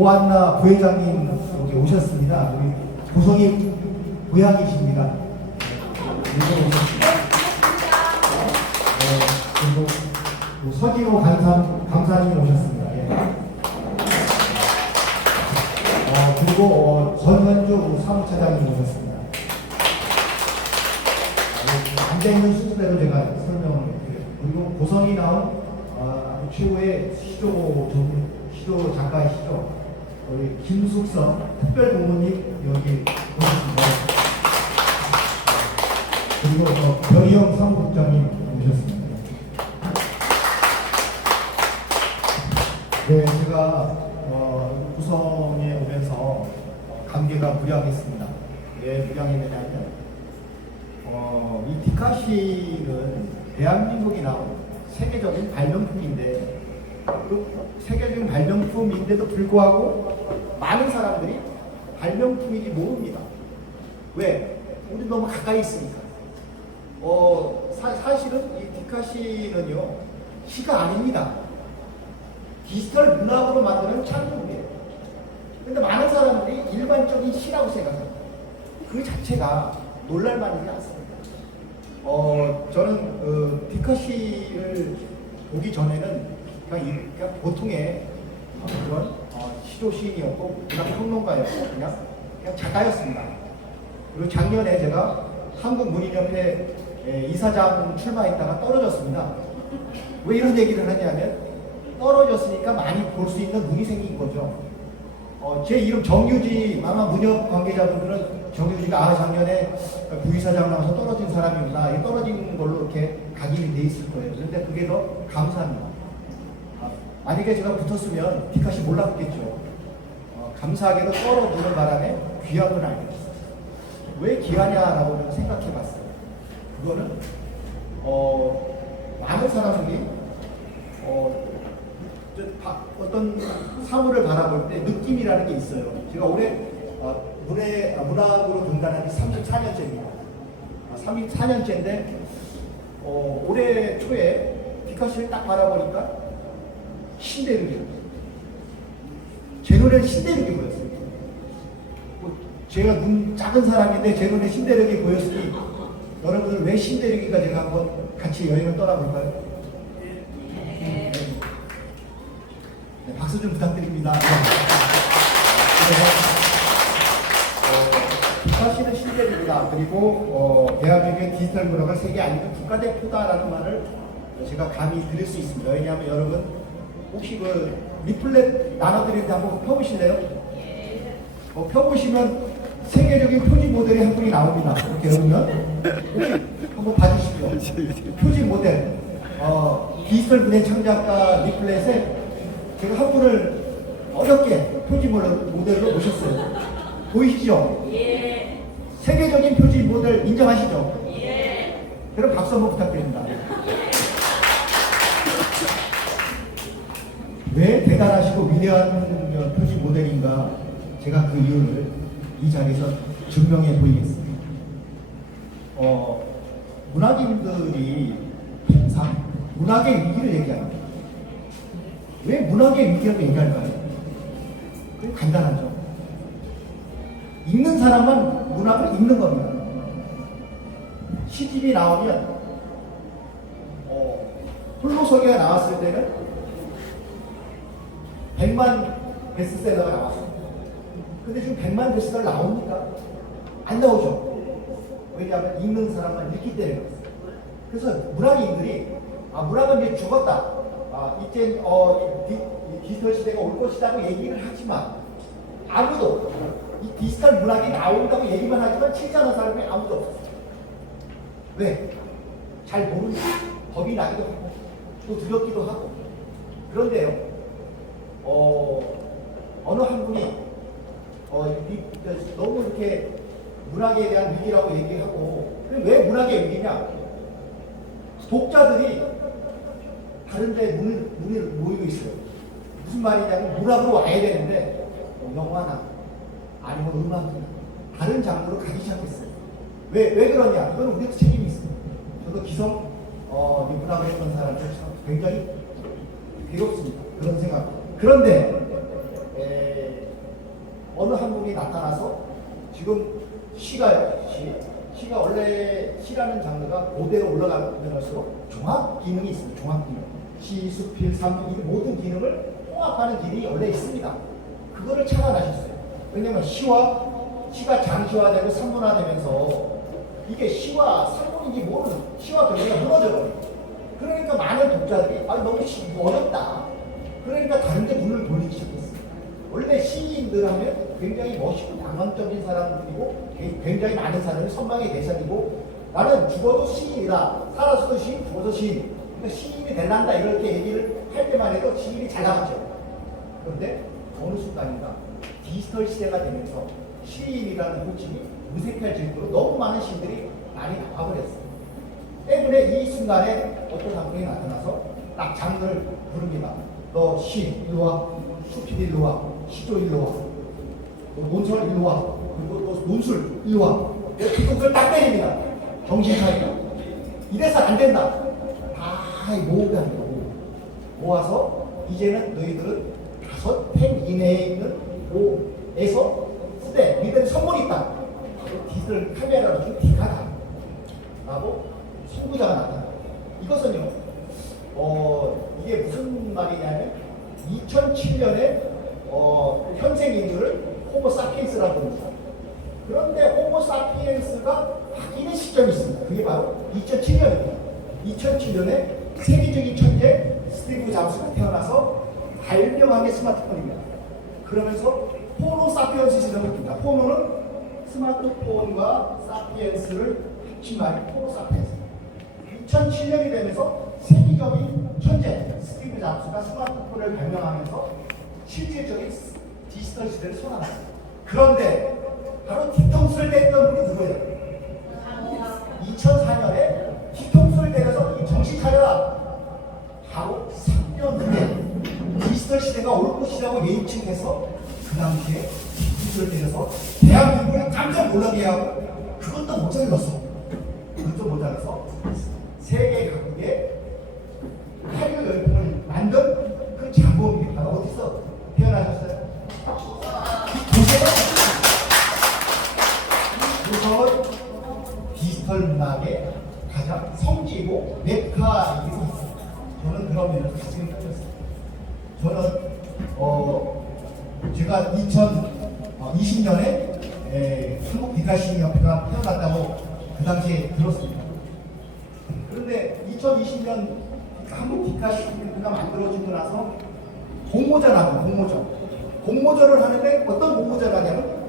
고한나 부회장님 여기 오셨습니다. 우리 고성이 고향이십니다. 여기 오셨습니다. 그리고 서진호 강사님 오셨습니다. 예. 그리고 전현주 사무차장님 오셨습니다. 앉아있는 순서대로 제가 설명을 드릴게요. 그리고 고성이 나온 최고의 시도 작가이시죠. 우리 김숙선 특별고문님 여기 오셨습니다. 그리고 변희영 사무국장님 오셨습니다. 네, 제가 구성에 오면서 감개가 무량했습니다. 왜 무량했느냐면 이 디카시는 대한민국이 나온 세계적인 발명품인데 그 세계적인 발명품인데도 불구하고 많은 사람들이 발명품인지 모릅니다. 왜? 우리 너무 가까이 있으니까. 사실은 이 디카시는요 시가 아닙니다. 디지털 문학으로 만드는 창조물이에요. 근데 많은 사람들이 일반적인 시라고 생각합니다. 그 자체가 놀랄만하지 않습니다. 저는 디카시를 보기 전에는 그냥 보통의 그런 시조 시인이었고 문학 평론가였고 그냥 작가였습니다. 그리고 작년에 제가 한국문인협회 이사장 출마했다가 떨어졌습니다. 왜 이런 얘기를 하냐면 떨어졌으니까 많이 볼 수 있는 눈이 생긴 거죠. 제 이름 정유지, 아마 문협 관계자분들은 정유지가 작년에 부이사장 나와서 떨어진 사람이구나, 떨어진 걸로 이렇게 각인이 돼 있을 거예요. 그런데 그게 더 감사합니다. 만약에 제가 붙었으면 디카시 몰랐겠죠. 감사하게도 떨어지는 바람에 귀한 걸 알게 됐어요. 왜 귀하냐라고 저는 생각해 봤어요. 그거는 많은 사람들이 어떤 사물을 바라볼 때 느낌이라는 게 있어요. 제가 올해 문학으로 등단한 지 34년째입니다. 34년째인데 올해 초에 디카시를 딱 바라보니까 신대륙이에요. 제 눈에는 신대륙이 보였어요. 제가 눈 작은 사람인데 제 눈에 신대륙이 보였으니 여러분들 왜 신대륙이가 제가 한번 같이 여행을 떠나볼까요? 네, 박수 좀 부탁드립니다. 디카시는 신대륙이다. 그리고 대한민국의 디지털 문학을 세계 알리는 국가대표다라는 말을 제가 감히 드릴 수 있습니다. 왜냐하면 여러분 혹시 그 리플렛 나눠드리는데 한번 펴보실래요? 펴보시면 세계적인 표지 모델이 한 분이 나옵니다. 이렇게 열면 혹시 한번 봐주시죠. 표지 모델 디지털 문예 창작가 리플렛에 제가 한 분을 어렵게 표지 모델로 모셨어요. 보이시죠? 예. 세계적인 표지 모델 인정하시죠? 예. 그럼 박수 한번 부탁드립니다. 왜 대단하시고 위대한 표지 모델인가 제가 그 이유를 이 자리에서 증명해 보이겠습니다. 문학인들이 항상 문학의 위기를 얘기합니다. 왜 문학의 위기라고 얘기할까요? 그게 간단하죠. 읽는 사람만 문학을 읽는 겁니다. 시집이 나오면 홀로서기가 나왔을 때는 100만 베스트셀러가 나왔습니다. 근데 지금 100만 베스트셀러 나옵니까? 안 나오죠. 왜냐하면 읽는 사람만 읽기 때문에. 그래서 문학인들이 문학은 이제 죽었다. 이제 디지털 시대가 올 것이라고 얘기를 하지만 아무도 이 디지털 문학이 나온다고 얘기만 하지만 실천하는 사람이 아무도 없었어요. 왜? 잘 모르니까 겁이 나기도 하고 또 두렵기도 하고. 그런데요, 어느 한 분이 너무 이렇게 문학에 대한 위기라고 얘기하고, 왜 문학의 위기냐? 독자들이 다른 데 눈을 모이고 있어요. 무슨 말이냐면 문학으로 와야 되는데 영화나 아니면 음악이나 다른 장르로 가기 시작했어요. 왜 그러냐? 이건 우리도 책임이 있어요. 저도 기성 문학을 했던 사람들 굉장히 괴롭습니다. 그런 생각. 그런데 어느 한 분이 나타나서 지금 시가요. 시가 원래 시라는 장르가 고대로 올라가면 할수록 종합 기능이 있습니다. 종합 기능. 시, 수필, 삼, 이 모든 기능을 통합하는 길이 원래 있습니다. 그거를 착안하셨어요. 왜냐면 시가 장시화되고 산문화되면서 이게 시와 산문인지 모르는 시와 경계가 무너져요. 그러니까 많은 독자들이 너무 어렵다. 그러니까 다른 데 눈을 돌리기 시작했어요. 원래 시인들 하면 굉장히 멋있고 낭만적인 사람들이고 굉장히 많은 사람이 선망의 대상이고 나는 죽어도 시인이다. 살아서도 시인, 죽어도 시인. 그러니까 시인이 될란다 이렇게 얘기를 할 때만 해도 시인이 잘 나갔죠. 그런데 어느 순간인가 디지털 시대가 되면서 시인이라는 호칭이 무색할 정도로 너무 많은 시인들이 많이 나와버렸어요. 때문에 이 순간에 어떤 한 분이 나타나서 딱 장르를 부릅니다. 너 시 일로 와, 수필 일로 와, 시조 일로 와, 논설 일로 와, 그리고 또 논술 일로 와. 그것을 딱 때립니다. 정신 차리라. 이래서 안 된다. 다 모으고 모아서 이제는 너희들은 5펜 이내에 있는 모에서 쓰되 니들 선물이 있다. 디지털 카메라로 좀 디가다. 라고 선구자가 나타나. 이것은요, 이게 무슨 말이냐면 2007년에 현생 인류를 호모 사피엔스라고 부릅니다. 그런데 호모 사피엔스가 바뀌는 시점이 있습니다. 그게 바로 2007년입니다. 2007년에 세계적인 천재 스티브 잡스가 태어나서 발명한 게 스마트폰입니다. 그러면서 호모 사피엔스 시대를 봅니다. 호모는 스마트폰과 사피엔스를 합친 말이 호모 사피엔스. 2007년이 되면서 세계적인 천재 스티브 잡스가 스마트폰을 발명하면서 실질적인 디지털 시대를 선언합니다. 그런데 바로 뒤통수를 댔던 분이 누구예요? 2004년에 뒤통수를 때려서 정신 차려라 하고 3년 후에 디지털 시대가 올 것이라고 예측해서 그 당시에 뒤통수를 때려서 대한민국을 깜짝 놀라게 하고 그것도 모자랐어. 그것도 모자라서 세계 각국의 한류 열풍을 만든 그 장본입니다. 어디서 태어나셨어요? 고성은 디지털 문학의 가장 성지이고 메카이기도 있습니다. 저는 그런 면에서 가슴이 터졌어요. 저는 제가 2020년에 한국 디카시협회가 태어났다고 그 당시에 들었습니다. 그런데 2020년 한국 디카시협회가 만들어지고 나서 공모전하고 공모전을 하는데 어떤 공모전을 하냐면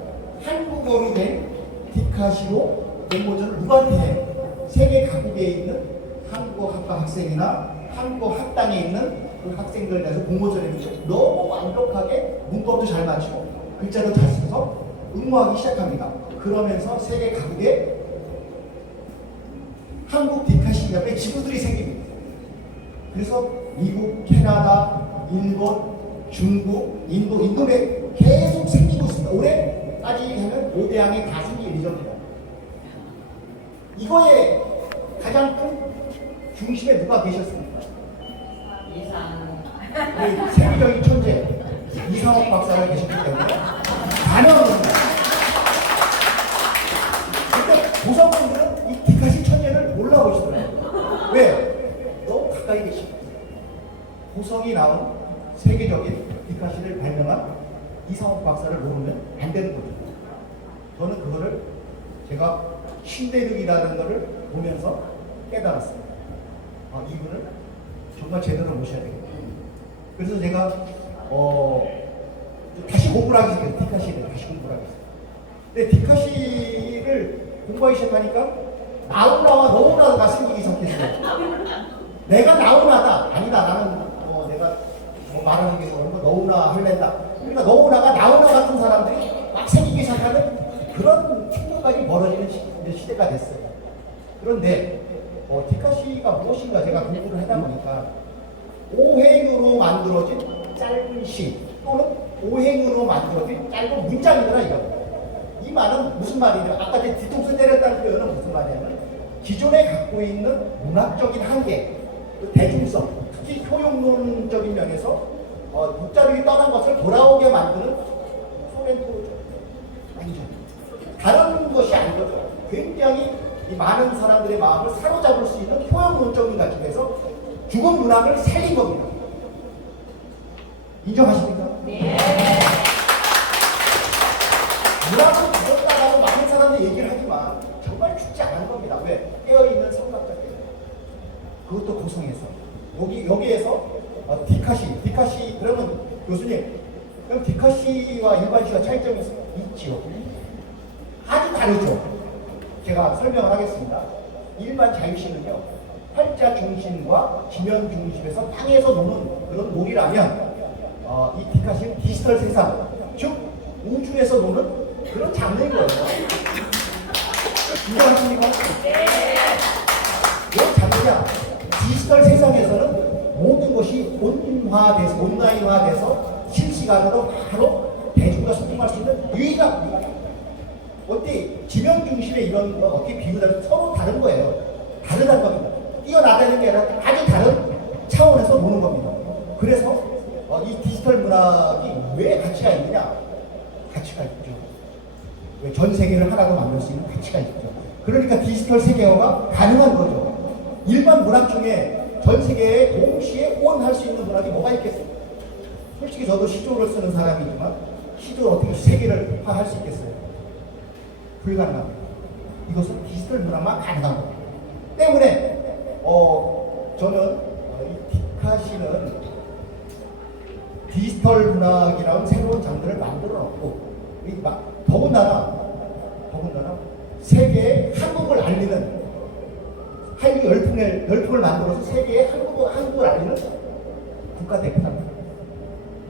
한국어로 된 디카시로 공모전을 누구한테 해요? 세계 각국에 있는 한국어 학과 학생이나 한국어 학당에 있는 그 학생들에 대해서 공모전을 해서 너무 완벽하게 문법도 잘 맞추고 글자도 잘 써서 응모하기 시작합니다. 그러면서 세계 각국에 한국 디카시협회 지부들이 생깁니다. 그래서 미국, 캐나다, 일본, 중국, 인도에 계속 생기고 있습니다. 올해까지 하면 5대양에 다 생길 예정입니다. 이거에 가장 큰 중심에 누가 계셨습니까? 우리 세계적인 천재 이상옥 박사가 계셨기 때문에 가능합니다. 근데 고성분들은 이 디카시 천재를 몰라보시더라고요. 왜? 너무 가까이 계시고 고성이 나온 세계적인 디카시를 발명한 이상옥 박사를 모르면 안 되는 거죠. 저는 그거를 제가 신대륙이라는 것을 보면서 깨달았습니다. 이분을 정말 제대로 모셔야 되겠다. 그래서 제가 다시 공부를 하기 시작했어요. 디카시를 다시 공부를 하기 시작했어요. 근데 디카시를 공부하기 시작하니까 나우나와 너무나가 생기기 시작했어요. 내가 나우나다. 아니다. 나는 내가 말하는 게 너무나 할랜다. 그러니까 너무나가 나우나 같은 사람들이 막 생기기 시작하는 그런 충격까지 벌어지는 시대가 됐어요. 그런데 디카시가 무엇인가 제가 공부를 하다 보니까 오행으로 만들어진 짧은 시 또는 오행으로 만들어진 짧은 문장이더라 이거. 이 말은 무슨 말이냐? 아까 제 뒤통수 때렸다는 표현은 무슨 말이냐면 기존에 갖고 있는 문학적인 한계, 대중성, 특히 효용론적인 면에서 독자력이 떠난 것을 돌아오게 만드는 소렌토 거죠. 굉장히 이 많은 사람들의 마음을 사로잡을 수 있는 포용론적인 가치로 해서 죽은 문학을 살린 겁니다. 인정하십니까? 네. 문학은 죽었다라고 많은 사람들이 얘기를 하지만 정말 죽지 않은 겁니다. 왜? 깨어있는 성각자 때문에. 그것도 고성에서. 여기에서 디카시 그러면 교수님, 그럼 디카시와 일반 시와 차이점이 있지요? 아주 다르죠. 제가 설명을 하겠습니다. 일반 자유시는요, 활자 중심과 지면 중심에서 땅에서 노는 그런 놀이라면, 이 디카시는 디지털 세상, 즉 우주에서 노는 그런 장르인 거예요. 인정하십니까? 네. 왜 장르냐? 디지털 세상에서는 모든 것이 온라인화돼서 실시간으로 바로 대중과 소통할 수 있는 유일한 어때 지면 중심의 이런 거 어떻게 비유하면 서로 다른 거예요. 다르다는 겁니다. 뛰어나가는 게 아니라 아주 다른 차원에서 노는 겁니다. 그래서 이 디지털 문학이 왜 가치가 있느냐? 가치가 있죠. 왜 전 세계를 하나로 만들 수 있는 가치가 있죠. 그러니까 디지털 세계화가 가능한 거죠. 일반 문학 중에 전 세계에 동시에 오원할 수 있는 문학이 뭐가 있겠어요? 솔직히 저도 시조를 쓰는 사람이지만 시조를 어떻게 세계를화할 수 있겠어요? 불가능합니다. 이것은 디지털 문화만 가능한 겁니다. 때문에 저는 이 디카시는 디지털 문학이라는 새로운 장르를 만들어 놓고 더군다나 세계에 한국을 알리는 한류 열풍을 만들어서 세계에 한국을 알리는 국가대표입니다.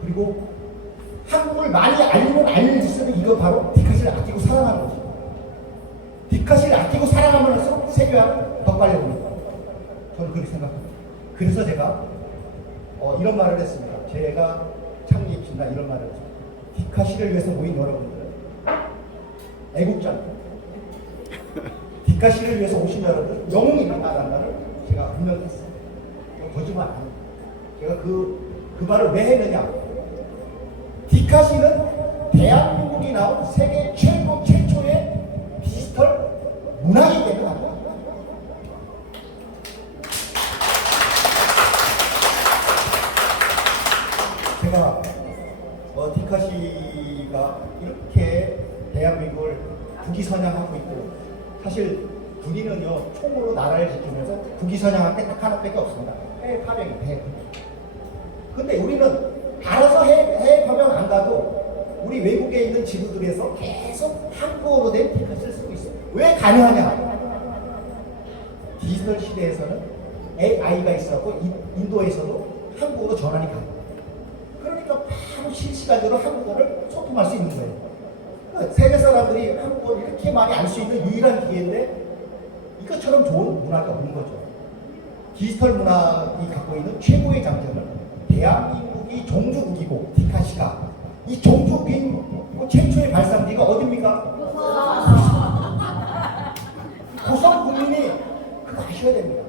그리고 한국을 많이 알릴 수 있는 이거 바로 디카시를 아끼고 사랑하는 거죠. 디카시를 아끼고 사랑하면서 세계화는 더 빨리 옵니다. 저는 그렇게 생각합니다. 그래서 제가 이런 말을 했습니다. 제가 창립신다 이런 말을 했습니다. 디카시를 위해서 모인 여러분들, 애국자입니다. 디카시를 위해서 오신 여러분들, 영웅이 있다는 말을 제가 분명히 했어요. 거짓말 안 합니다. 제가 그 말을 왜 했느냐. 디카시는 대한민국이 나온 세계 최초의 디지털 문학이기 때문에 합니다. 제가 디카시가 이렇게 대한민국을 국위선양하고 있고, 사실 군인은요 총으로 나라를 지키면서 국위선양할 때 딱 하나밖에 없습니다. 해외 파병이 돼. 근데 우리는 알아서 해외 파병 안 가도 우리 외국에 있는 지구들에서 계속 한국어로 된 디카시를 쓰고 있어요. 왜 가능하냐? 디지털 시대에서는 AI가 있었고 인도에서도 한국어로 전환이 가능해요. 그러니까 바로 실시간으로 한국어를 소통할 수 있는 거예요. 세계 사람들이 한국어를 이렇게 많이 알 수 있는 유일한 기회인데 이것처럼 좋은 문화가 없는 거죠. 디지털 문학이 갖고 있는 최고의 장점은 대한민국이 종주국이고 디카시가 이 종주국인 최초의 발상지가 어딥니까? 고성 국민이 그거 아셔야 됩니다.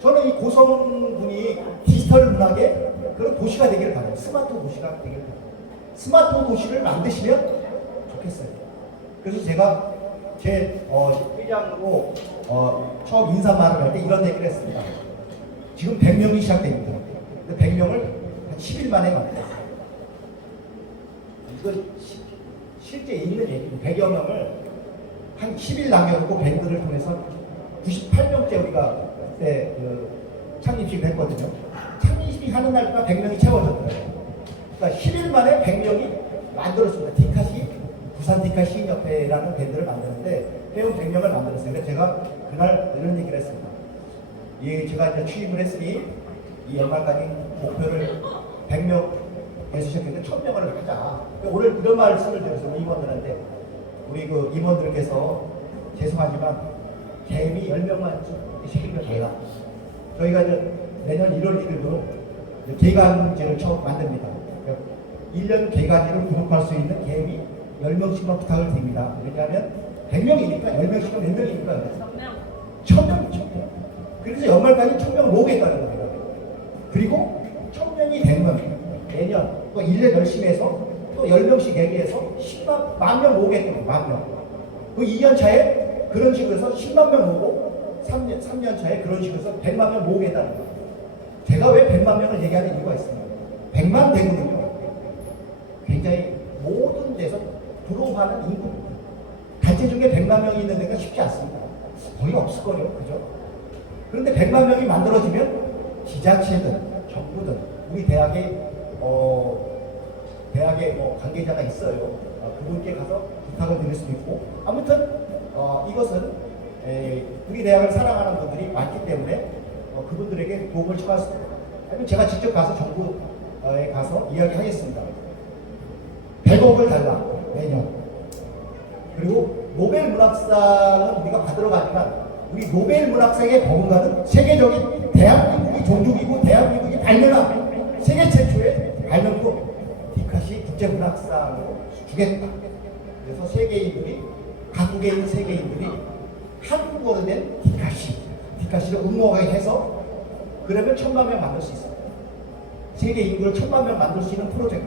저는 이 고성군이 디지털 문학의 그런 도시가 되기를 바라요. 스마트 도시가 되기를 바라요. 스마트 도시를 만드시면 좋겠어요. 그래서 제가 제 회장으로 처음 인사말을 할 때 이런 얘기를 했습니다. 지금 100명이 시작됩니다. 100명을 한 10일 만에 만들었어요. 이건 실제 있는 얘기고 100여 명을 한 10일 남겨놓고 밴드를 통해서 98명째 우리가 그때 창립식을 했거든요. 창립식 하는 날부터 100명이 채워졌더라고요. 그러니까 10일 만에 100명이 만들었습니다. 디카시, 부산 디카시 시인협회라는 밴드를 만드는데 회원 100명을 만들었어요. 그래서 제가 그날 이런 얘기를 했습니다. 제가 이제 취임을 했으니 이 연말까지 목표를 100명에서 시작했는데 1000명을 하자. 오늘 이런 말씀을 드렸어요. 임원들한테. 우리 그 임원들께서 죄송하지만 개미 10명만 시키면 돼요. 저희가 이제 내년 1월 1일부로 개간제를 처음 만듭니다. 1년 개간제를 구독할 수 있는 개미 10명씩만 부탁을 드립니다. 왜냐하면 100명이니까 10명씩은 몇 명이니까 1000명이죠. 그래서 연말까지 1000명을 모으겠다는 겁니다. 그리고 1000명이 되면 내년 또 1년 열심히 해서 또 10명씩 얘기해서 10만 명 모으겠다는 거예요. 만 명. 그 2년 차에 그런 식으로 해서 10만 명 모으고 3년 차에 그런 식으로 해서 100만 명 모으겠다는 거예요. 제가 왜 100만 명을 얘기하는 이유가 있습니다. 100만 대군은요, 굉장히 모든 데서 들어오는 인구, 단체 중에 100만 명이 있는 데가 쉽지 않습니다. 거의 없을 거예요. 그죠? 그런데 100만 명이 만들어지면 지자체든 정부든 우리 대학의 관계자가 있어요. 그분께 가서 부탁을 드릴 수도 있고, 아무튼 이것은 우리 대학을 사랑하는 분들이 많기 때문에 그분들에게 도움을 청할 수도 있고, 아니면 제가 직접 가서 정부에 가서 이야기하겠습니다. 100억을 달라 매년. 그리고 노벨 문학상은 우리가 받으러 가지만 우리 노벨 문학상의 버금가는 세계적인 대한민국이 종족이고 대한민국이 발명한 세계 최초의 발명품 디카시 국제문학상으로 주겠다. 그래서 세계인들이, 각국에 있는 세계인들이 한국어로 된 디카시를 응모하게 해서 그러면 1000만 명 만들 수 있어요. 세계 인구를 1000만 명 만들 수 있는 프로젝트.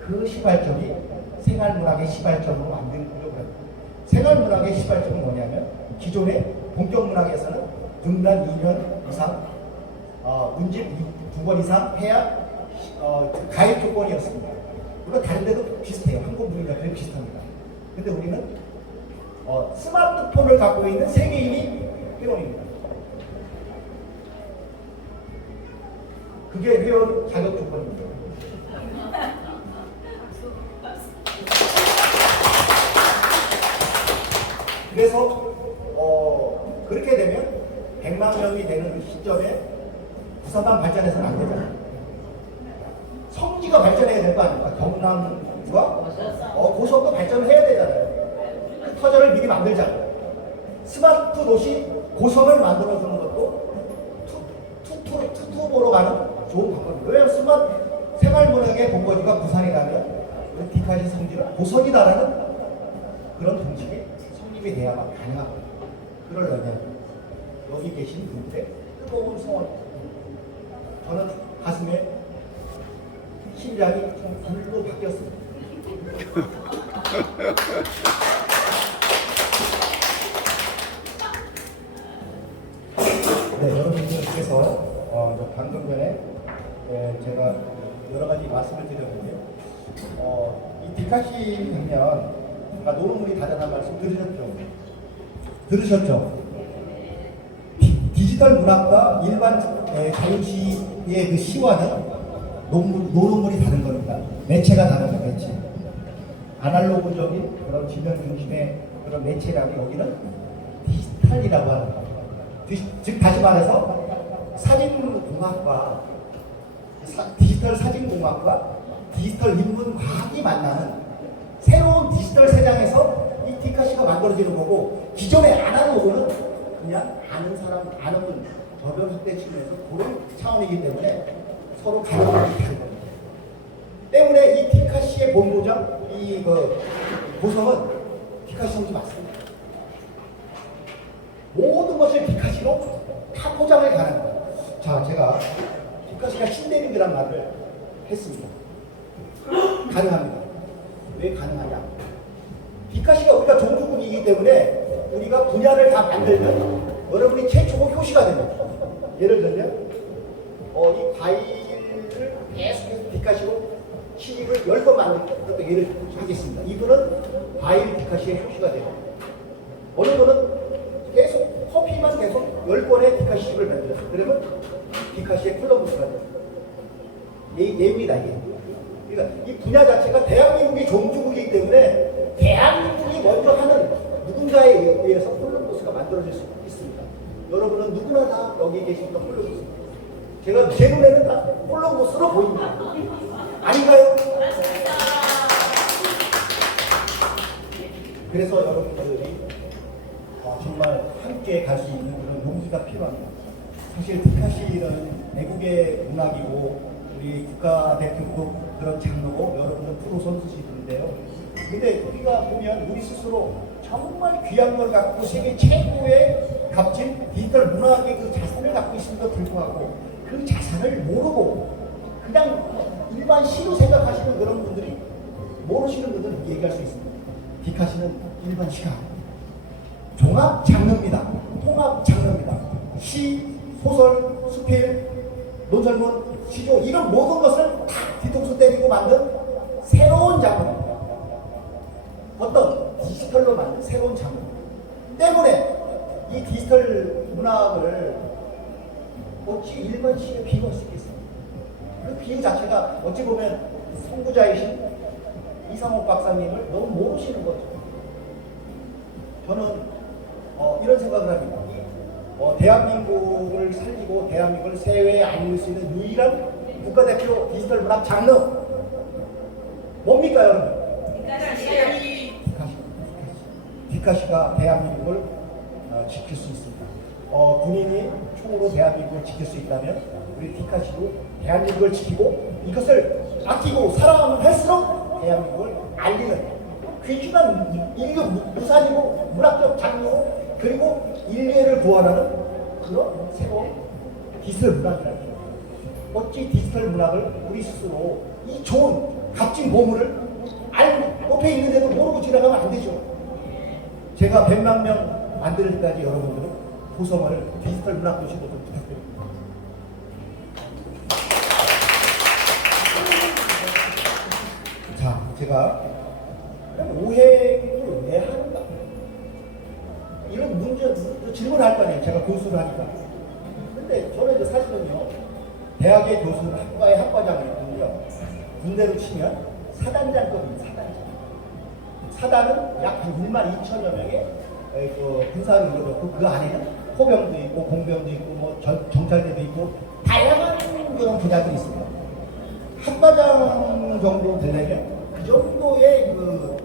그 시발점이 생활문학의 시발점으로 만들려고 합니다. 생활문학의 시발점은 뭐냐면 기존의 본격문학에서는 등단 2년 이상, 문집 2번 이상 해야 가입 조건이었습니다. 물론 다른 데도 비슷해요. 한국 문학도 비슷합니다. 근데 우리는 스마트폰을 갖고 있는 세계인이 회원입니다. 그게 회원 자격 조건입니다. 그래서 그렇게 되면 100만 명이 되는 그 시점에 부산만 발전해서는 안 되잖아요. 성지가 발전해야 될 거 아닙니까? 경남과 고성도 발전을 해야 되잖아요. 그 터전을 미리 만들자고요. 스마트 도시 고성을 만들어주는 것도 투투보로 가는 좋은 방법입니다. 왜냐하면 생활문학의 본거지가 부산이라면 디카시 성지는 고성이다라는 그런 동식이 성립이 돼야만 가능합니다. 그러려면 여기 계신 분들의 뜨거운 소원, 저는 가슴에 심장이 좀 불로 바뀌었습니다. 네, 여러분들께서 방금 전에 제가 여러 가지 말씀을 드렸는데요. 이 디카시 하면 노름물이 다양한 말씀 들으셨죠? 디지털 문학과 일반 자유시의 그 시와는 노름물이 다른 겁니다. 매체가 다른 거예요. 매체. 아날로그적인 그런 지면 중심의 그런 매체라면 여기는 디지털이라고 하는 겁니다. 즉 다시 말해서 사진공학과 디지털 사진공학과 디지털 인문과학이 만나는 새로운 디지털 세상에서 이 디카시가 만들어지는 거고, 기존의 아날로그는 그냥 아는 사람, 아는 분, 저변 확대 측면에서 그런 차원이기 때문에 서로 가능하기 다른 겁니다. 때문에 이 디카시의 본고장, 고성은 디카시 성지 맞습니다. 모든 것을 디카시로 다 포장을 가는 거예요. 자, 제가 디카시가 신대륙이란 말을 했습니다. 가능합니다. 왜 가능하냐? 디카시가 우리가 종주국이기 때문에 우리가 분야를 다 만들면 여러분이 최초고 효시가 됩니다. 예를 들면 이 과일을 계속해서 디카시로 시집을 10번 만든 것도 예를 하겠습니다. 이분은 과일 디카시의 효시가 돼요. 어느 분은 계속 커피만 계속 10번의 디카시 시집을 만들어요. 그러면 디카시의 콜럼버스가 돼요. 예입니다, 이게. 그러니까 이 분야 자체가 대한민국이 종주국이기 때문에 대한민국이 먼저 하는 누군가에 의해서 콜럼버스가 만들어질 수 있습니다. 여러분은 누구나 다 여기 계시니까 콜럼버스. 제가 제 눈에는 다 콜럼버스로 보입니다. 아닌가요? 그래서 여러분들이 정말 함께 갈 수 있는 그런 용기가 필요합니다. 사실 디카시는 외국의 문학이고 우리 국가대표급 그런 장르고 여러분들 프로 선수시는데요. 근데 우리가 보면 우리 스스로 정말 귀한 걸 갖고 세계 최고의 값진 디지털 문학의 그 자산을 갖고 있음에도 불구하고 그 자산을 모르고 그냥 일반 시로 생각하시는 그런 분들이, 모르시는 분들은 얘기할 수 있습니다. 디카시는 일반 시가 종합 장르입니다. 통합 장르입니다. 시, 소설, 수필, 논설문, 시조 이런 모든 것을 다 뒤통수 때리고 만든 새로운 장르입니다. 어떤 디지털로 만든 새로운 장르 때문에 이 디지털 문학을 어찌 일반 시에 비교할 수 있겠습니까? 그 비유 자체가 어찌 보면 선구자이신 이상옥 박사님을 너무 모르시는 거죠. 저는 이런 생각을 합니다. 대한민국을 살리고 대한민국을 세계에 알릴 수 있는 유일한 국가대표 디지털 문학 장르 뭡니까 여러분? 디카시가 대한민국을 지킬 수 있습니다. 군인이 총으로 대한민국을 지킬 수 있다면 우리 디카시도 대한민국을 지키고 이것을 아끼고 사랑하면 할수록 대한민국을 알리는 귀중한 인류 무산이고 문학적 장르고 그리고 인류를 구원하는 그런 새로운 디지털 문학이라는 거예요. 어찌 디지털 문학을 우리 스스로 이 좋은 값진 보물을 옆에 있는데도 모르고 지나가면 안 되죠. 제가 100만 명 만들 때까지 여러분들은 구성을 디지털 문학 도시로 좀 부탁드립니다. 자, 제가 오해를 왜 하는가? 이런 문제, 질문을 할 거 아니에요. 제가 교수를 하니까. 근데 저는 사실은요, 대학의 교수는 학과의 학과장이거든요. 군대로 치면 사단장급입니다. 사단은 약 1만 2천여 명의 군사를 이루어졌고 그 안에는 포병도 있고 공병도 있고 뭐 정찰대도 있고 다양한 그런 분야들이 있습니다. 학과장 정도 되려면 그 정도의 그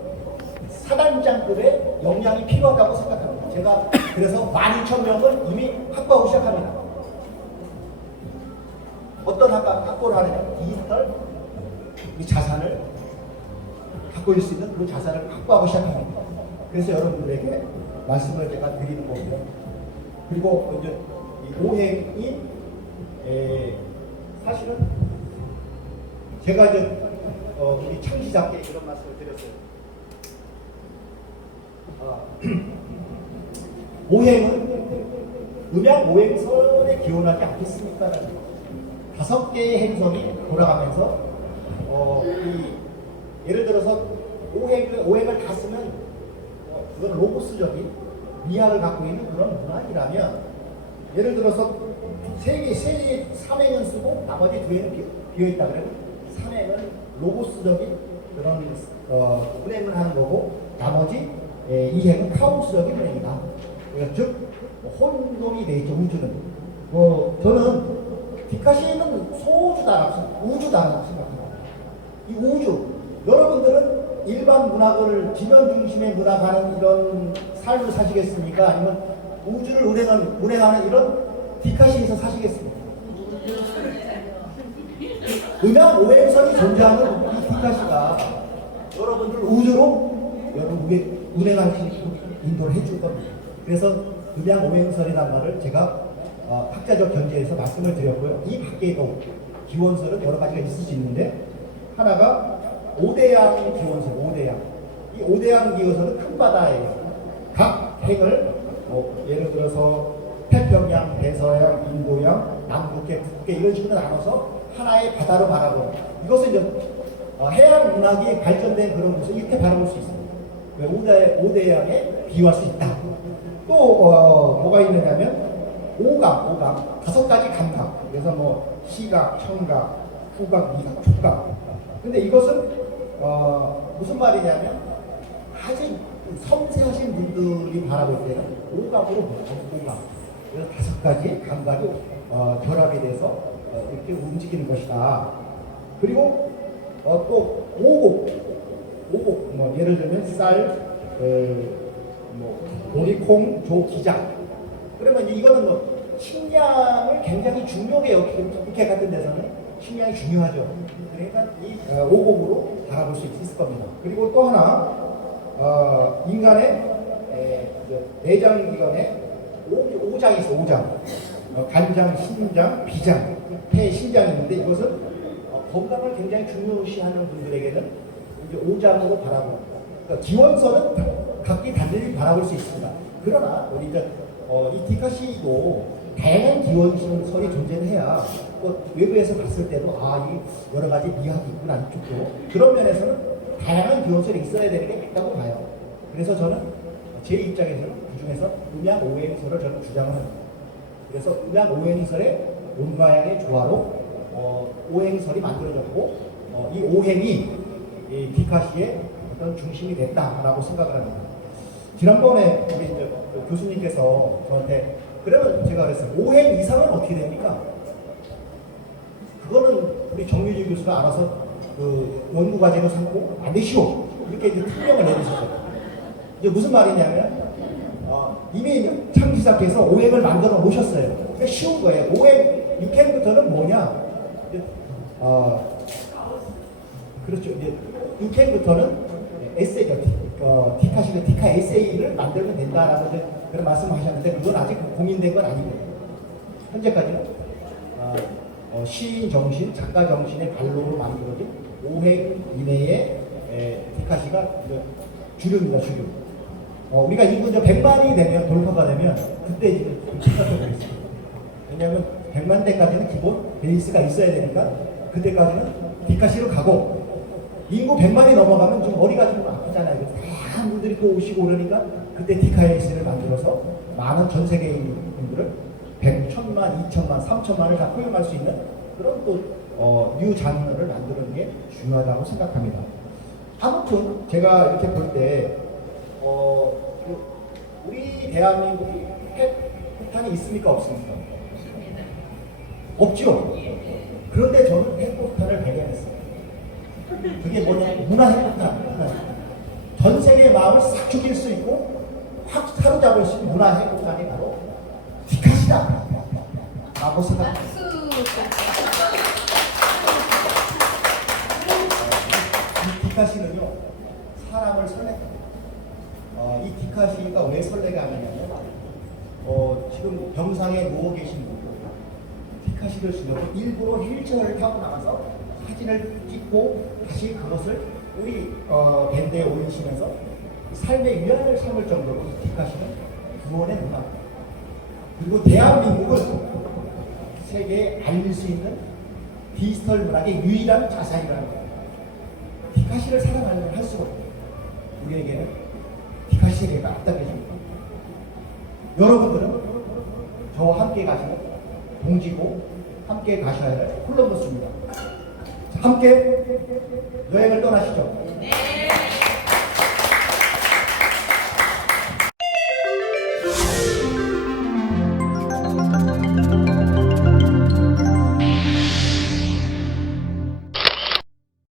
사단장급의 역량이 필요하다고 생각합니다. 제가 그래서 12,000명을 이미 확보하고 시작합니다. 어떤 확보를 하느냐? 디지털 이 자산을 갖고 있을 수 있는 그 자산을 확보하고 시작합니다. 그래서 여러분들에게 말씀을 제가 드리는 거고요. 그리고 이제 이 오행이 사실은 제가 이제 우리 창시자께 이런 말씀을 드렸어요. 오행은 음양 오행설에 기원하지 않겠습니까? 5개의 행성이 돌아가면서 예를 들어서 오행을 다 쓰면 그건 로고스적인 미학을 갖고 있는 그런 문학이라면 예를 들어서 3행은 쓰고 나머지 2행은 비어있다 그러면 3행은 로고스적인 그런 운행을 하는 거고 나머지 2행은 카오스적인 운행이다. 즉 혼돈이 돼 있죠. 우주는 저는 디카시는 소우주다라고 우주다라고 생각합니다. 이 우주 여러분들은 일반 문학을 지면 중심의 문학하는 이런 삶을 사시겠습니까? 아니면 우주를 운행하는 이런 디카시에서 사시겠습니까? 음양 오행선이 존재하는 이 디카시가 여러분들 우주로 여러분에게 운행할 수 있도록 인도를 해줄 겁니다. 그래서 음양 오행선이라는 말을 제가 학자적 견지에서 말씀을 드렸고요. 이 밖에도 기원설은 여러 가지가 있을 수 있는데 하나가 오대양 기원설, 오대양. 이 오대양 기원설은 큰 바다예요. 각 행을 예를 들어서 태평양, 대서양, 인도양, 남북해, 북해 이런 식으로 나눠서 하나의 바다로 바라보는 이것은 이제 해양 문학이 발전된 그런 곳을 이렇게 바라볼 수 있습니다. 오대양에 비유할 수 있다. 또 뭐가 있느냐면 오감, 5가지 감각. 그래서 뭐 시각, 청각, 후각, 미각, 촉각. 근데 이것은 무슨 말이냐면 아주 섬세하신 분들이 바라볼 때는 오감으로 보죠. 오감. 그래서 5가지 감각이 결합이 돼서 이렇게 움직이는 것이다. 그리고 또 오곡, 뭐 예를 들면 쌀, 뭐 보리콩, 조, 기장. 그러면 이거는 뭐 식량을 굉장히 중요하게 북해 같은 데서는 식량이 중요하죠. 그러니까 이 오곡으로 바라볼 수 있을 겁니다. 그리고 또 하나 인간의 내장기관에 오장이 있어. 오장. 간장, 신장, 비장, 폐, 신장이 있는데 이것은 건강을 굉장히 중요시하는 분들에게는 이제 오장으로 바라보는. 그러니까 기원서는 각기 달리 바라볼 수 있습니다. 그러나 우리 이제 이 디카시도 다양한 기원설이 존재해야 외부에서 봤을 때도 이 여러 가지 미학이 있구나 이쪽도 그런 면에서는 다양한 기원설이 있어야 되는 게 맞다고 봐요. 그래서 저는 제 입장에서는 그 중에서 음양 오행설을 저는 주장을 합니다. 그래서 음양 오행설의 온과양의 조화로 오행설이 만들어졌고 이 오행이 이 디카시의 어떤 중심이 됐다라고 생각을 합니다. 지난번에 우리 이제 교수님께서 저한테 그러면 제가 그랬어요. 오행 이상은 어떻게 됩니까? 그거는 우리 정유진 교수가 알아서 그 연구 과제로 삼고 안 되시오 이렇게 이제 특명을 내리셨어요. 이제 무슨 말이냐면 이미 창시자께서 오행을 만들어 놓으셨어요. 그러니까 쉬운 거예요. 오행 6행부터는 뭐냐? 그렇죠. 이제 6행부터는 에세이가 디카시가 디카 에세이를 만들면 된다라는 그런 말씀을 하셨는데 그건 아직 공인된 건 아니고요. 현재까지는 시인 정신, 작가 정신의 발로로 만들어진 5행 이내의 디카시가 주류입니다. 주류. 우리가 이거 100만이 되면 돌파가 되면 그때 이제 생각해 보겠습니다. 왜냐하면 100만 대까지는 기본 베이스가 있어야 되니까 그때까지는 디카시로 가고 인구 100만이 넘어가면 좀 머리가 좀 아프잖아요. 다양한 분들이 또 오시고 그러니까 그때 디카에이스를 만들어서 많은 전 세계인 분들을 100, 1000만, 2000만, 3000만을 다 포용할 수 있는 그런 또 뉴 장르를 만드는 게 중요하다고 생각합니다. 아무튼 제가 이렇게 볼 때 우리 대한민국이 핵폭탄이 있습니까 없습니까? 없죠. 그런데 저는 핵폭탄을 발견했어요. 그게 뭐냐? 문화 핵폭탄. 전 세계의 마음을 싹 죽일 수 있고 확 사로잡을 수 있는 문화 핵폭탄이 바로 디카시다 라고 생각합니다. 이 디카시는요 사람을 설레게 이 디카시가 왜 설레게 하느냐면 지금 병상에 누워 계신 분들 디카시를 쓰려고 일부러 휠체어를 타고 나가서 사진을 찍고 다시 그것을 우리 밴드에 올리시면서 삶의 위안을 삼을 정도로 이 디카시는 구원의 문화 그리고 대한민국을 세계에 알릴 수 있는 디지털 문학의 유일한 자산이라는 거예요. 디카시를 사랑하려면 할 수가 없어요. 우리에게는 디카시 세계가 앞당겨집니다. 여러분들은 저와 함께 가시는 동지고 함께 가셔야 할 콜럼버스입니다. 함께 여행을 떠나시죠. 네.